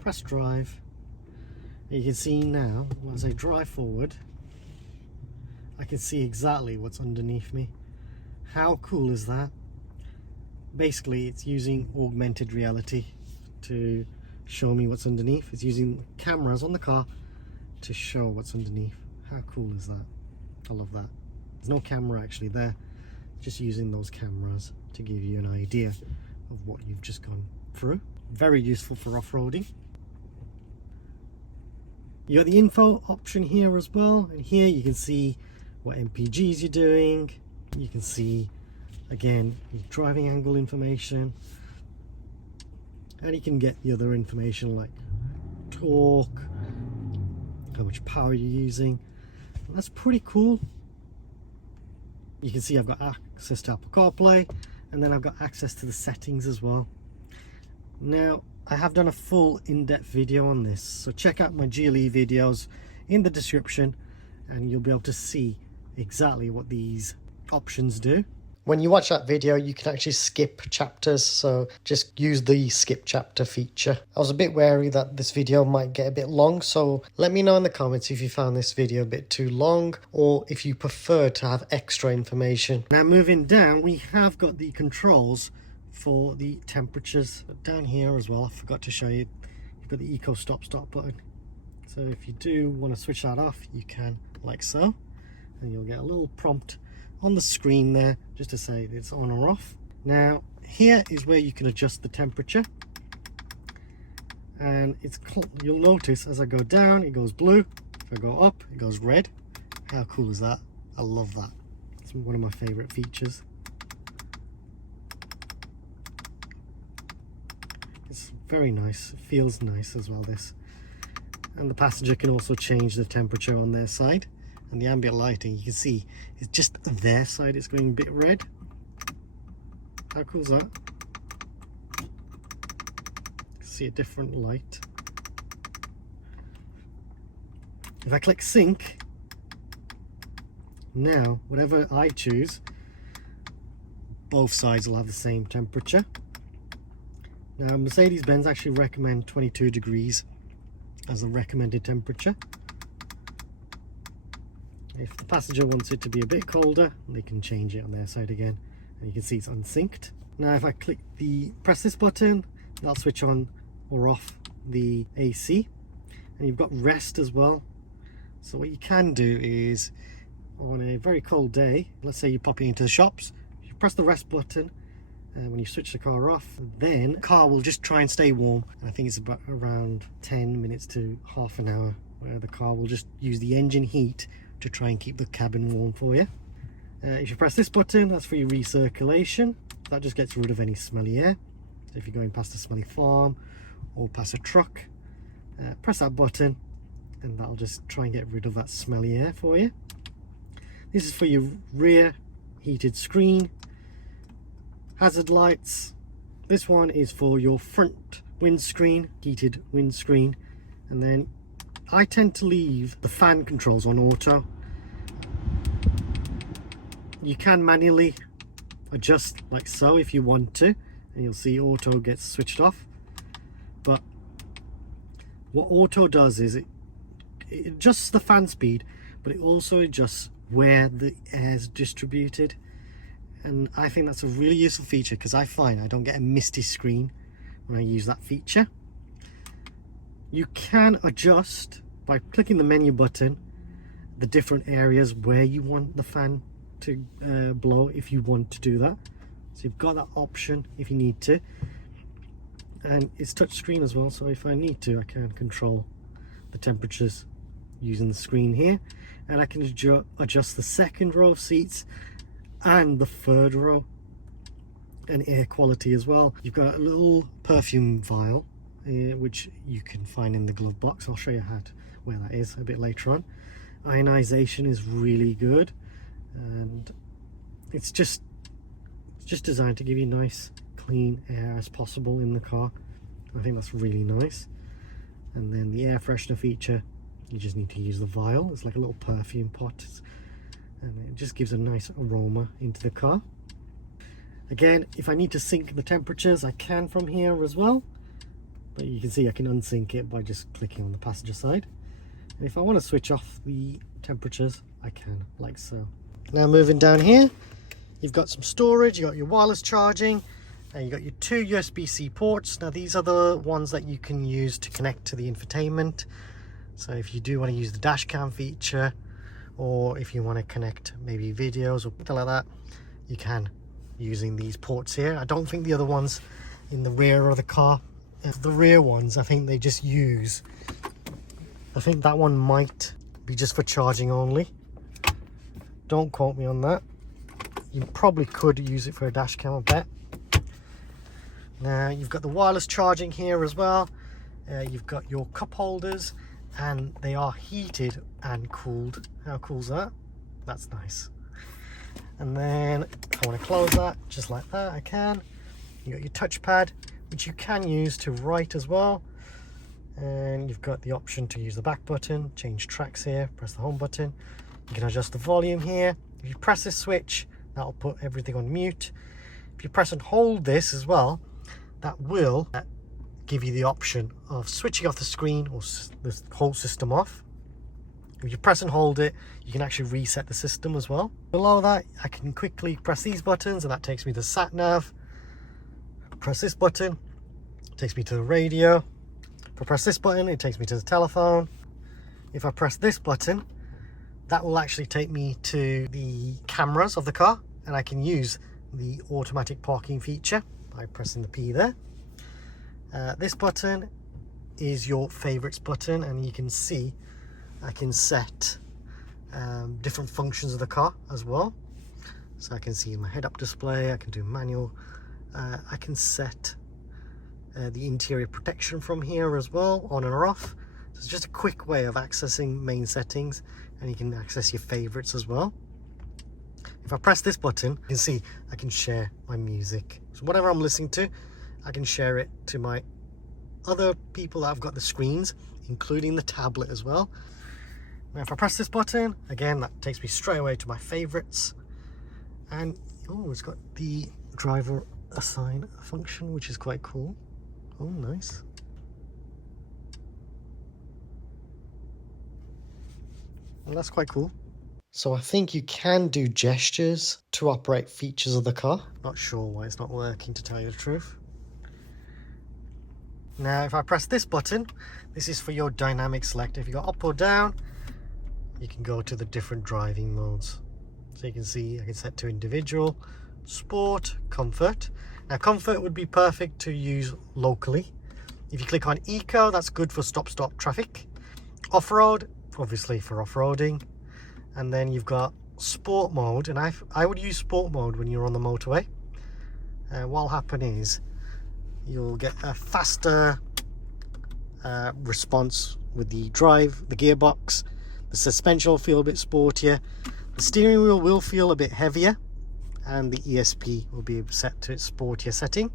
Press drive. You can see now, as I drive forward, I can see exactly what's underneath me. How cool is that? Basically, it's using augmented reality to show me what's underneath. It's using cameras on the car to show what's underneath. How cool is that? I love that. There's no camera actually there, just using those cameras to give you an idea of what you've just gone through. Very useful for off-roading. You got the info option here as well, and here you can see what MPGs you're doing. You can see again your driving angle information, and you can get the other information like torque, how much power you're using. And that's pretty cool. You can see I've got access to Apple CarPlay, and then I've got access to the settings as well. Now, I have done a full in-depth video on this, so check out my GLE videos in the description, and you'll be able to see exactly what these options do. When you watch that video, you can actually skip chapters, so just use the skip chapter feature. I was a bit wary that this video might get a bit long, so let me know in the comments if you found this video a bit too long or if you prefer to have extra information. Now moving down, we have got the controls for the temperatures down here as well. I forgot to show you. You've got the Eco Stop button. So if you do want to switch that off, you can, like so, and you'll get a little prompt on the screen there just to say it's on or off. Now here is where you can adjust the temperature, and you'll notice as I go down it goes blue, if I go up it goes red. How cool is that? I love that. It's one of my favorite features. It's very nice, it feels nice as well, this. And the passenger can also change the temperature on their side. And the ambient lighting, you can see it's just their side, it's going a bit red. How cool is that? You can see a different light. If I click sync, now whatever I choose, both sides will have the same temperature. Now Mercedes-Benz actually recommend 22 degrees as a recommended temperature. If the passenger wants it to be a bit colder, they can change it on their side again, and you can see it's unsynced. Now if I press this button, that'll switch on or off the AC, and you've got rest as well. So what you can do is, on a very cold day, let's say you're popping into the shops, you press the rest button, and when you switch the car off, then the car will just try and stay warm. And I think it's about around 10 minutes to half an hour where the car will just use the engine heat to try and keep the cabin warm for you. If you press this button, that's for your recirculation. That just gets rid of any smelly air. So if you're going past a smelly farm or past a truck, press that button and that'll just try and get rid of that smelly air for you. This is for your rear heated screen, hazard lights. This one is for your front windscreen, heated windscreen, and then I tend to leave the fan controls on auto. You can manually adjust like so if you want to, and you'll see auto gets switched off. But what auto does is it adjusts the fan speed, but it also adjusts where the air is distributed. And I think that's a really useful feature because I find I don't get a misty screen when I use that feature. You can adjust by clicking the menu button the different areas where you want the fan to blow if you want to do that. So you've got that option if you need to, and it's touch screen as well, so if I need to I can control the temperatures using the screen here, and I can adjust the second row of seats and the third row, and air quality as well. You've got a little perfume vial which you can find in the glove box. I'll show you where that is a bit later on. Ionization is really good, and it's just designed to give you nice clean air as possible in the car. I think that's really nice. And then the air freshener feature, you just need to use the vial. It's like a little perfume pot, and it just gives a nice aroma into the car. Again, if I need to sync the temperatures, I can from here as well, but you can see I can unsync it by just clicking on the passenger side. And if I want to switch off the temperatures, I can, like so. Now moving down here, you've got some storage, you've got your wireless charging, and you've got your two USB-C ports. Now these are the ones that you can use to connect to the infotainment. So if you do want to use the dash cam feature, or if you want to connect maybe videos or something like that, you can, using these ports here. I don't think the other ones in the rear of the car, the rear ones, I think they just use, I think that one might be just for charging only. Don't quote me on that. You probably could use it for a dash cam, I bet. Now you've got the wireless charging here as well. You've got your cup holders, and they are heated and cooled. How cool is that? That's nice. And then if I want to close that just like that, I can. You got your touchpad, which you can use to write as well, and you've got the option to use the back button, change tracks here, press the home button. You can adjust the volume here. If you press this switch, That'll put everything on mute. If you press and hold this as well, that will give you the option of switching off the screen or the whole system off. If you press and hold it, you can actually reset the system as well. Below that, I can quickly press these buttons and that takes me to Satnav. Press this button, it takes me to the radio. If I press this button, it takes me to the telephone. If I press this button, that will actually take me to the cameras of the car, and I can use the automatic parking feature by pressing the P there. This button is your favorites button, and you can see I can set different functions of the car as well. So I can see my head-up display, I can do manual, I can set the interior protection from here as well, on and off. So it's just a quick way of accessing main settings, and you can access your favorites as well. If I press this button, you can see I can share my music. So whatever I'm listening to, I can share it to my other people that have got the screens, including the tablet as well. Now if I press this button, again, that takes me straight away to my favorites. And oh, it's got the driver assign function, which is quite cool. Oh, nice. Well, that's quite cool. So I think you can do gestures to operate features of the car. Not sure why it's not working, to tell you the truth. Now if I press this button, this is for your dynamic select. If you go up or down, you can go to the different driving modes. So you can see I can set to individual, sport, comfort. Now comfort would be perfect to use locally. If you click on eco, that's good for stop traffic. Off-road, obviously for off-roading. And then you've got sport mode, and I would use sport mode when you're on the motorway. What'll happen is you'll get a faster response with the drive, the gearbox. The suspension will feel a bit sportier. The steering wheel will feel a bit heavier, and the ESP will be set to its sportier setting.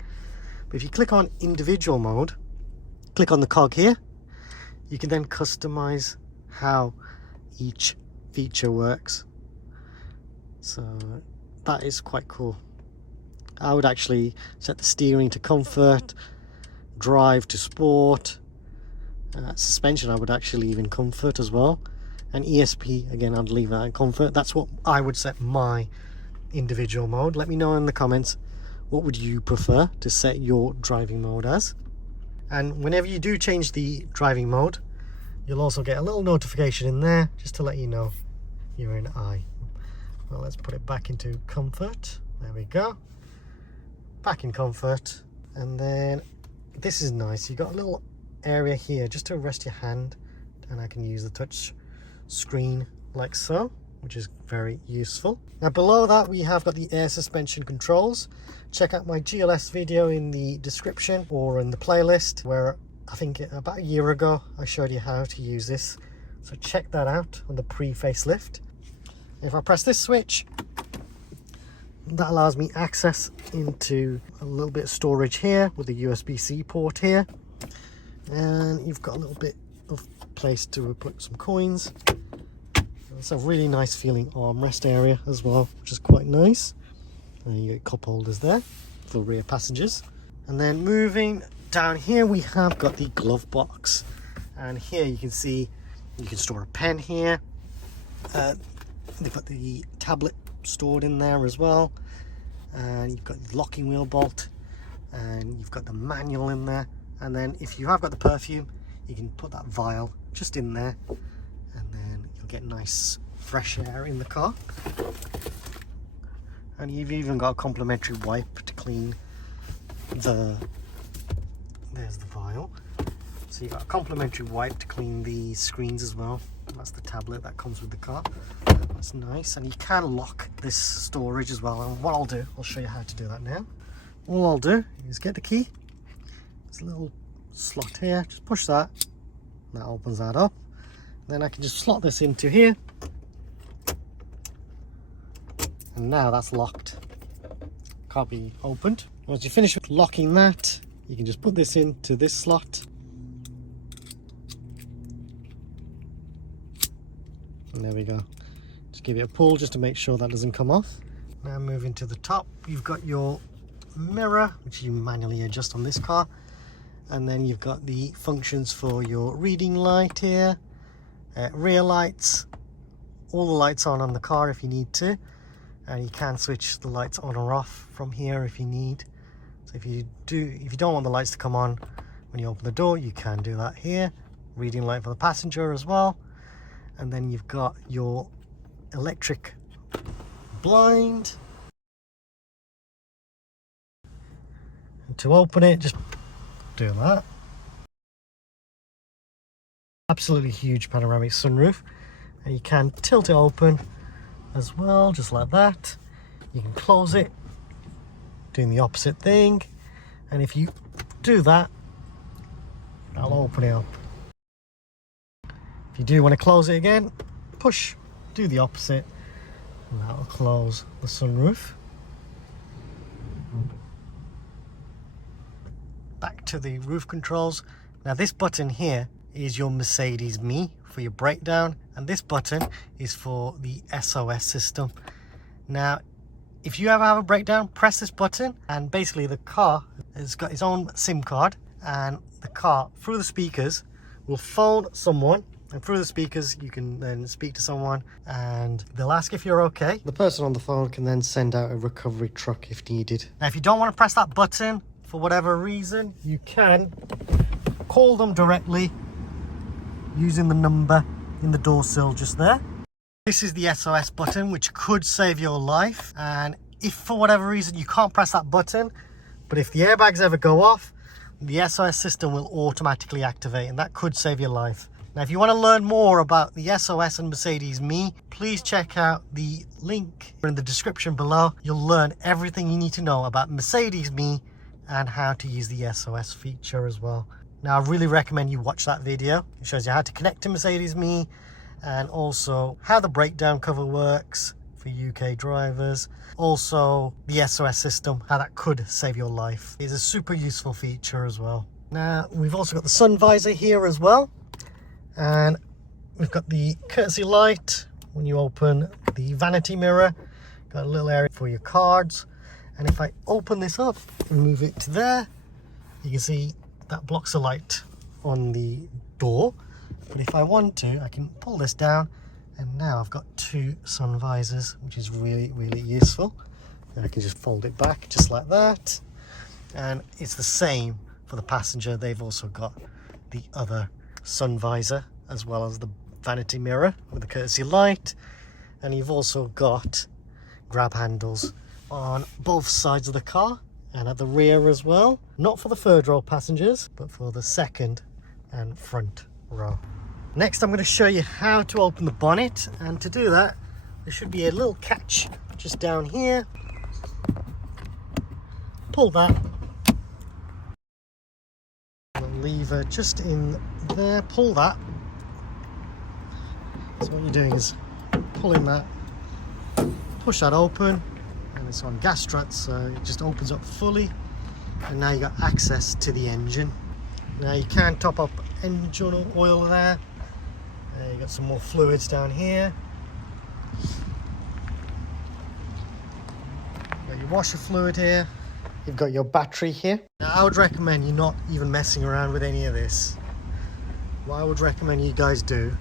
But if you click on individual mode, click on the cog here, you can then customize how each feature works. So that is quite cool. I would actually set the steering to comfort, drive to sport, suspension I would actually even comfort as well, and ESP again I'd leave that in comfort. That's what I would set my individual mode. Let me know in the comments, what would you prefer to set your driving mode as? And whenever you do change the driving mode, you'll also get a little notification in there just to let you know you're in I. Well, let's put it back into comfort. There we go. Back in comfort. And then this is nice. You've got a little area here just to rest your hand, and I can use the touch screen like so, which is very useful. Now below that we have got the air suspension controls. Check out my GLS video in the description or in the playlist, where I think about a year ago I showed you how to use this. So check that out on the pre-facelift. If I press this switch, that allows me access into a little bit of storage here with the USB-C port here. And you've got a little bit of place to put some coins. It's a really nice feeling armrest area as well, which is quite nice. And you get cup holders there for rear passengers. And then moving down here, we have got the glove box. And here you can see you can store a pen here. They've got the tablet stored in there as well. And you've got the locking wheel bolt. And you've got the manual in there. And then if you have got the perfume, you can put that vial just in there, and then you'll get nice fresh air in the car. And you've even got a complimentary wipe to clean there's the vial. So you've got a complimentary wipe to clean the screens as well. That's the tablet that comes with the car. That's nice. And you can lock this storage as well. And what I'll do, I'll show you how to do that now. All I'll do is get the key. There's a little slot here, just push that, and that opens that up. Then I can just slot this into here, and now that's locked, can't be opened. Once you finish with locking that, you can just put this into this slot, and there we go. Just give it a pull just to make sure that doesn't come off. Now moving to the top, you've got your mirror, which you manually adjust on this car. And then you've got the functions for your reading light here, rear lights, all the lights on the car if you need to. And you can switch the lights on or off from here if you need. So if you don't want the lights to come on when you open the door, you can do that here. Reading light for the passenger as well. And then you've got your electric blind. And to open it, just do that. Absolutely huge panoramic sunroof. And you can tilt it open as well, just like that. You can close it, doing the opposite thing. And if you do that, I'll open it up. If you do want to close it again, push, do the opposite, and that will close the sunroof. Back to the roof controls. Now this button here is your Mercedes Me for your breakdown, and this button is for the SOS system. Now if you ever have a breakdown, press this button and basically the car has got its own SIM card, and the car through the speakers will phone someone, and through the speakers you can then speak to someone and they'll ask if you're okay. The person on the phone can then send out a recovery truck if needed. Now if you don't want to press that button for whatever reason, you can call them directly using the number in the door sill just there. This is the SOS button, which could save your life. And if for whatever reason you can't press that button, but if the airbags ever go off, the SOS system will automatically activate, and that could save your life. Now if you want to learn more about the SOS and Mercedes Me, please check out the link in the description below. You'll learn everything you need to know about Mercedes Me and how to use the SOS feature as well. Now I really recommend you watch that video. It shows you how to connect to Mercedes Me and also how the breakdown cover works for UK drivers. Also the SOS system, how that could save your life. It's a super useful feature as well. Now we've also got the sun visor here as well. And we've got the courtesy light when you open the vanity mirror. Got a little area for your cards. And if I open this up and move it to there, you can see that blocks the light on the door. But if I want to, I can pull this down, and now I've got two sun visors, which is really, really useful. And I can just fold it back just like that. And it's the same for the passenger. They've also got the other sun visor as well as the vanity mirror with the courtesy light. And you've also got grab handles on both sides of the car and at the rear as well. Not for the third row passengers, but for the second and front row. Next I'm going to show you how to open the bonnet, and to do that there should be a little catch just down here. Pull that, the lever just in there, pull that. So what you're doing is pulling that, push that open, and it's on gas struts, so it just opens up fully, and now you got access to the engine. Now you can top up engine oil there. You got some more fluids down here. Got your washer fluid here. You've got your battery here. Now I would recommend you not even messing around with any of this. What I would recommend you guys do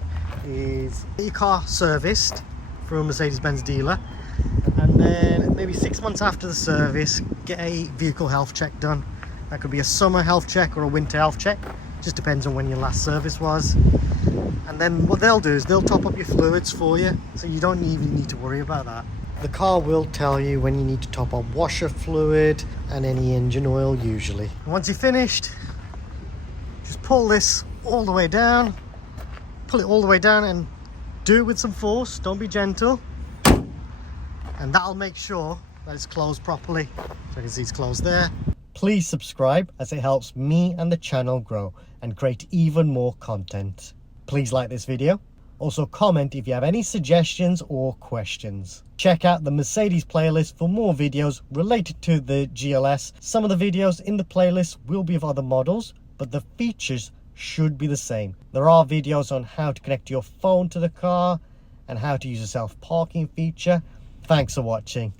is get your car serviced from a Mercedes-Benz dealer, and then maybe 6 months after the service, get a vehicle health check done. That could be a summer health check or a winter health check. Just depends on when your last service was. And then what they'll do is they'll top up your fluids for you, so you don't even need to worry about that. The car will tell you when you need to top up washer fluid and any engine oil usually. And once you're finished, just pull this all the way down. Pull it all the way down and do it with some force. Don't be gentle. And that'll make sure that it's closed properly. So I can see it's closed there. Please subscribe, as it helps me and the channel grow and create even more content. Please like this video. Also comment if you have any suggestions or questions. Check out the Mercedes playlist for more videos related to the GLS. Some of the videos in the playlist will be of other models, but the features should be the same. There are videos on how to connect your phone to the car and how to use a self-parking feature. Thanks for watching.